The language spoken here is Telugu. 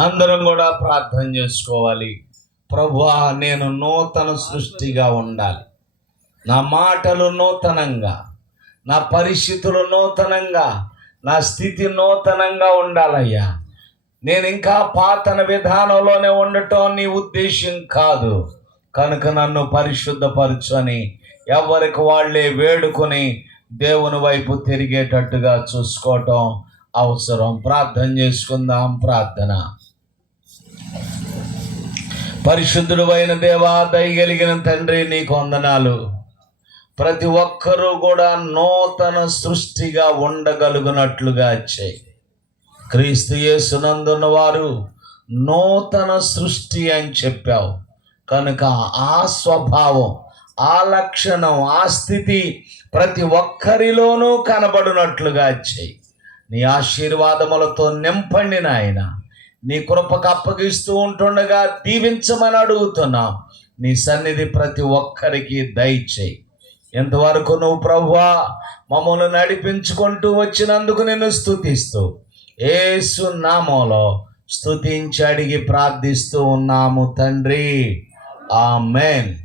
అందరం కూడా ప్రార్థన చేసుకోవాలి. ప్రభువా, నేను నూతన సృష్టిగా ఉండాలి. నా మాటలు నూతనంగా, నా పరిస్థితులు నూతనంగా, నా స్థితి నూతనంగా ఉండాలయ్యా. నేను ఇంకా పాతన విధానంలోనే ఉండటం నీ ఉద్దేశం కాదు. కనుక నన్ను పరిశుద్ధపరచని ఎవరికి వాళ్ళే వేడుకొని దేవుని వైపు తిరిగేటట్టుగా చూసుకోవటం అవసరం. ప్రార్థన చేసుకుందాం. ప్రార్థన. పరిశుద్ధుడు అయిన దేవా, దయగలిగిన తండ్రి, నీకు వందనాలు. ప్రతి ఒక్కరూ కూడా నూతన సృష్టిగా ఉండగలుగునట్లుగా చేయి. క్రీస్తు యేసునందున్న వారు నూతన సృష్టి అని చెప్పావు. కనుక ఆ స్వభావం, ఆ లక్షణం, ఆ స్థితి ప్రతి ఒక్కరిలోనూ కనబడినట్లుగా చేయి. నీ ఆశీర్వాదములతో నింపండి నాయన. నీ కృపకు అప్పగిస్తూ ఉంటుండగా దీవించమని అడుగుతున్నాం. నీ సన్నిధి ప్రతి ఒక్కరికి దయచేయి. ఎంతవరకు నువ్వు ప్రభువా మమ్మల్ని నడిపించుకుంటూ వచ్చినందుకు నిన్ను స్తుతిస్తూ యేసు నామములో స్తుతించి అడిగి ప్రార్థిస్తూ ఉన్నాము తండ్రి. ఆమేన్.